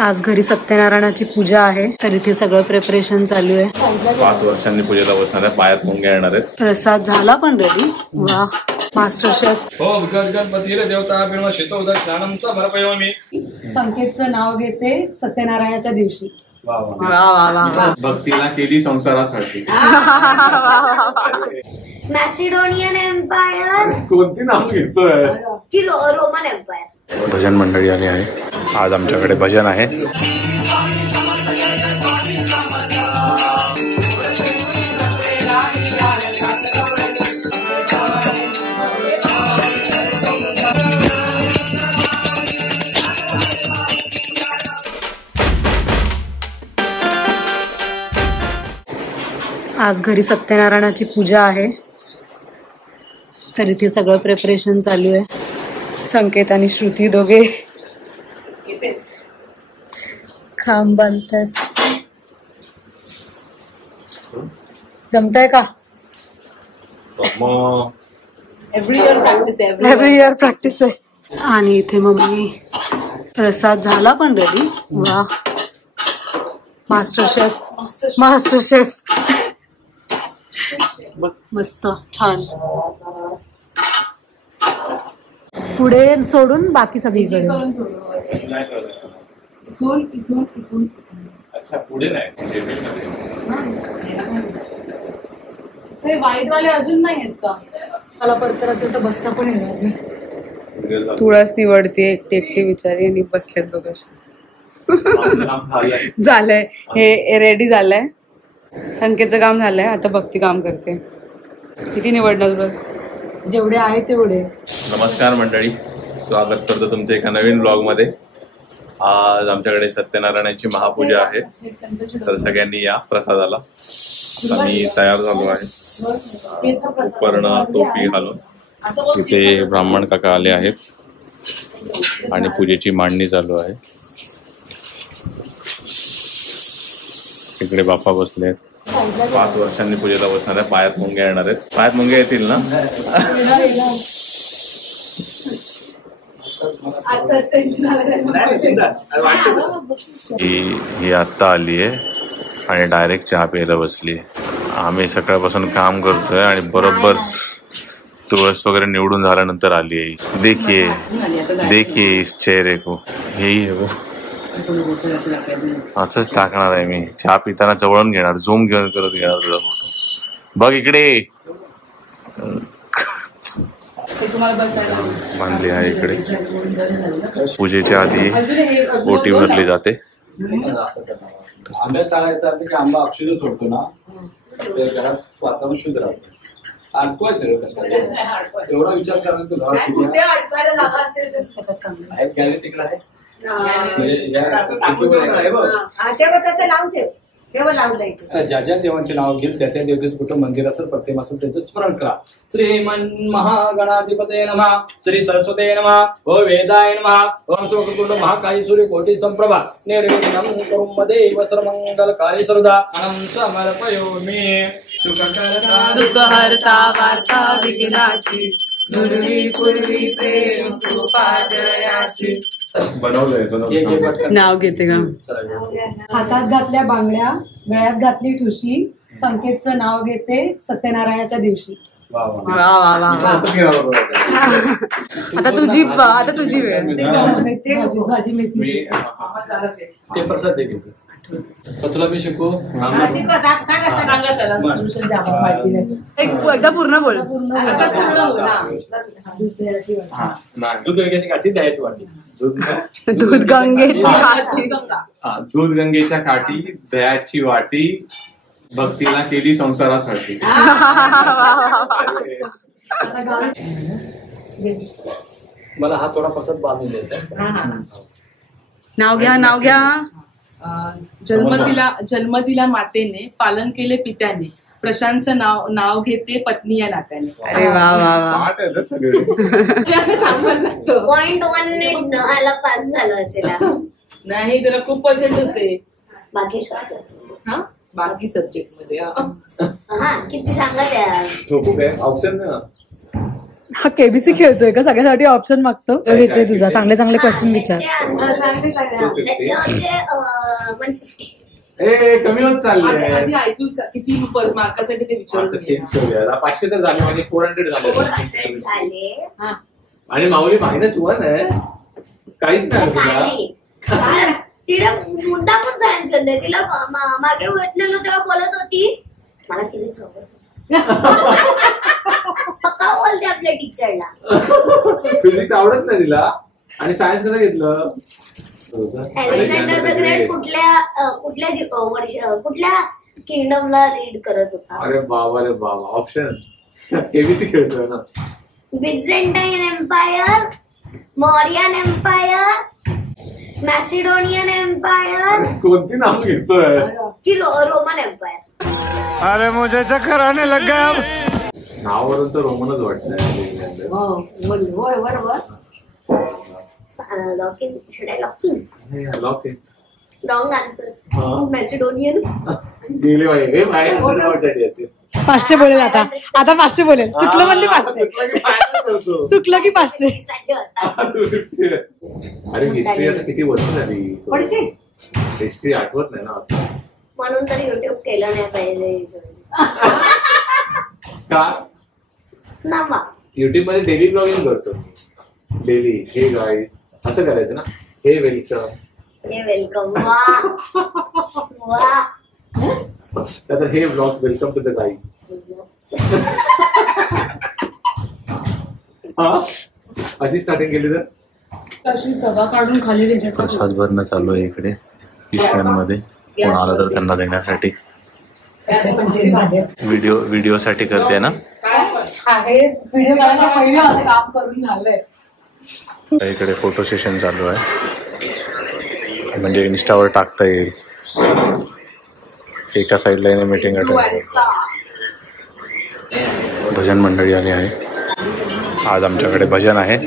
आज घरी सत्यनारायणाची पूजा आहे, तर इथे सगळं प्रिपरेशन चालू आहे. 5 वर्षांनी पूजेला बसणार आहे, पायात मुंग्या येणार आहेत. प्रसाद झाला पण रेडी. वा, मास्टर शेफ. ओम गणपतीरे देवता बिर्म शितोदक ज्ञानम समर्पयामि. संकेतचं नाव घेते सत्यनारायणाच्या दिवशी. वा वा वा वा. भक्तीला केली संसारासाठी. Macedonian empire. कोणती नाव घेतोय? की रोमन एम्पायर. भजन मंडळी आली आहे. आज आमच्याकडे भजन आहे. आज घरी सत्यनारायणाची पूजा आहे, तर इथे सगळं प्रिपरेशन चालू आहे. संकेत आणि श्रुती दोघे खांब बांधतात. जमतंय का? एव्हरी इयर प्रॅक्टिस आहे. एव्हरी इयर प्रॅक्टिस आहे. आणि इथे मम्मी प्रसाद झाला पण रेडी. वा, मास्टर शेफ. Master chef. मस्त, छान. पुढे सोडून बाकी सगळीकडे. इथून इथून इथून. अच्छा, पुढे नाही. ते व्हाईट वाले अजून नाही आहेत का? मला परकर असेल तर बसता पण येणार नाही. तुळस निवडते एकटी एकटी विचारी आणि बसलेत बघ. झालंय, हे रेडी झालंय. संकेतचं काम झालंय, आता भक्ती काम करते. किती निवडणार बस? जेवढे आहे तेवढे. नमस्कार मंडळी, स्वागत करतो तुमचं एका नवीन ब्लॉग मध्ये. आज आमच्याकडे सत्यनारायणाची महापूजा आहे, तर सगळ्यांनी या प्रसादाला. आता मी तयार झालो आहे, उपकरण टोपी घालून. तिथे ब्राह्मण काका आले आहेत आणि पूजेची मांडणी चालू आहे. इकडे बाप्पा बसले आहेत. 5 वर्षांनी पूजेला बसणार आहे, पायात मुंग्या येणार आहेत. पायात मुंग्या येतील ना? ही आत्ता आली आहे आणि डायरेक्ट चहा प्यायला बसली. आम्ही सकाळपासून काम करतोय आणि बरोबर तुळस वगैरे निवडून झाल्यानंतर आली आहे. देखिए इस चेहरे को. हेही है वो. असंच टाकणार आहे मी. चहा पिताना जवळून घेणार, झूम घेऊन करत घेणार तुझा फोटो. बघ इकडे बांधली आहे. इकडे पूजेच्या आधी ओटी भरली जाते. आंब्यात टाळायचा की आंबा ऑक्सिजन सोडतो ना, ते घरात वातावरण शुद्ध राहतं. अडकवायचं कसं एवढा विचार करायचा. गॅलरी तिकडे आहे. ज्या ज्या देवांचे नाव घेईल त्या त्या देवतेचं कुठं मंदिर असेल, प्रतिमा असेल त्याचं स्मरण करा. श्रीमन महागणाधिपते नमः. श्री सरस्वते नमः. ओ वेदाय नमः. ओम शुक्रकुंड महाकाय सूर्य कोटी संप्रभा निर्विघ्नं कुरु मदेव सर्वमंगलकारी सर्वदा. अनंत समर्पयामि. दुःखहर्ता वार्ता विघ्नाची, दुर्वी पूर्वी प्रेम कृपा जयाची. नाव घेते का? हातात घातल्या बांगड्या, गळ्यात घातली ठुशी. संकेतचं नाव घेते सत्यनारायणाच्या दिवशी. वा वा वा. आता तुझी वेळ. भाजी मेथीची. ते प्रसाद दे. तुला मी शिकू. एकदा पूर्ण बोल. दूध गंगेची काठी द्यायची वाटी. दूध गंगेची काठी. दूध गंगेच्या काठी दयाची वाटी. भक्तीला केली संसारासाठी. मला हा थोडा प्रसाद बांधून द्यायचा. नाव घ्या. जन्म दिला मातेने, पालन केले पित्याने. प्रशांतचं नाव घेते पत्नी या नात्याने. अरे वा वा वा. .18 आला पास झालं असेल. नाही, त्याला खूप पर्सेंट होते बाकी सब्जेक्ट मध्ये. किती सांगा त्या ऑप्शन ना. हा केबीसी खेळतोय का? सगळ्यासाठी ऑप्शन मागतो. घेते तुझा, चांगले चांगले क्वेश्चन विचार. कमी होत चालले. आधी ऐकू किती मार्कासाठी ते विचारून चेंज करूया. 500 तर झाले, म्हणजे 400 झाले. आणि माऊली -1 आहे. काहीच नाही तुला. तिला मुद्दा पण सायन्स करते. तिला मागे भेटलेलो तेव्हा बोलत होती मला फिजिक्स पक्का बोलते आपल्या टीचरला. फिजिक्स आवडत नाही तिला. आणि सायन्स कसं घेतलं? अलेक्झांडर द ग्रेट कुठल्या किंगडमला रीड करत होता? अरे बाबा रे बाबा, ऑप्शन केबीसी खेळतोय ना. बिझेंटाईन empire, Mauryan empire, Macedonian empire, कोणती नाव घेतोय? की रोमन एम्पायर? अरे मुझे चक्कर आने लग गया अब. नावावरून तर रोमनच वाटतंय. Wrong answer, Macedonian. गेले बाई 500 बोलेल आता. 500 बोलेल. चुकलं म्हणजे 500. चुकलं की 500. अरे हिस्ट्री आता किती वर्ष झाली. हिस्ट्री आठवत नाही ना. म्हणून तर युट्यूब केलं नाही पाहिजे का? ना युट्यूब मध्ये डेली ब्लॉगिंग करतो. डेली हे गाईज असं करायचं ना. हे वेलकम, हे वेलकम. वा तर हे blog welcome to the guys. अशी स्टार्टिंग केली तर. तशी तवा काढून खाली प्रसाद भरणं चालू आहे इकडे पिशव्यांमध्ये. कोण आलं तर त्यांना देण्यासाठी. व्हिडिओ साठी करते ना. व्हिडिओ काढायला पहिले माझं काम करून झालंय. इकडे फोटो सेशन चालू आहे, म्हणजे इन्स्टावर टाकता येईल. एका साईडला मीटिंग अटेंड. भजन मंडळी आली आहे. आज आमच्याकडे भजन आहे.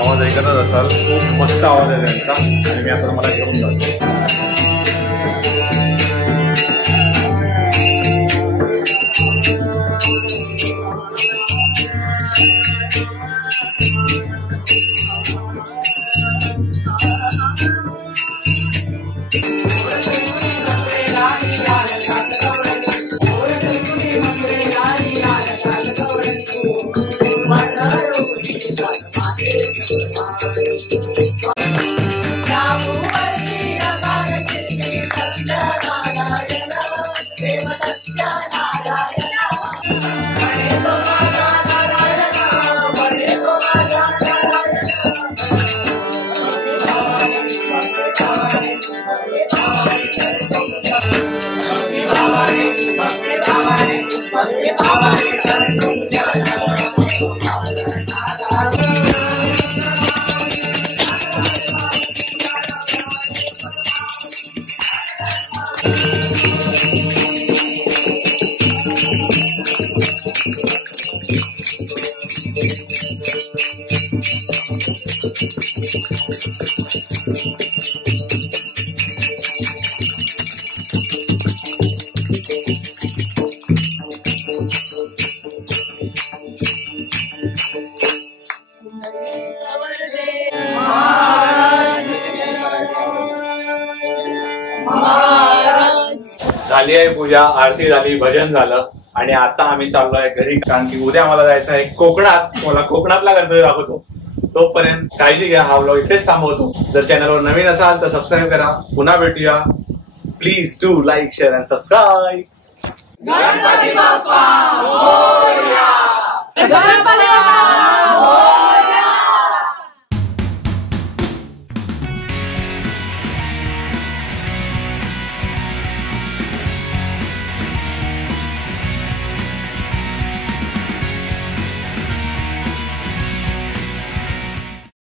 आवाज ऐकतच असाल, खूप मस्त आवाज आहे त्यांचा. आणि मी आता तुम्हाला घेऊन जातो. झाली आहे पूजा, आरती झाली, भजन झालं आणि आता आम्ही चाललोय घरी, कारण की उद्या मला जायचं आहे कोकणात. मला कोकणातला गणपती दाखवतो. तोपर्यंत काळजी घ्या. हा व्लॉग इथेच थांबवतो. जर चॅनलवर नवीन असाल तर सबस्क्राईब करा. पुन्हा भेटूया. Please do like, share and subscribe. Ganpati Bappa Morya. Ganpati Bappa Morya.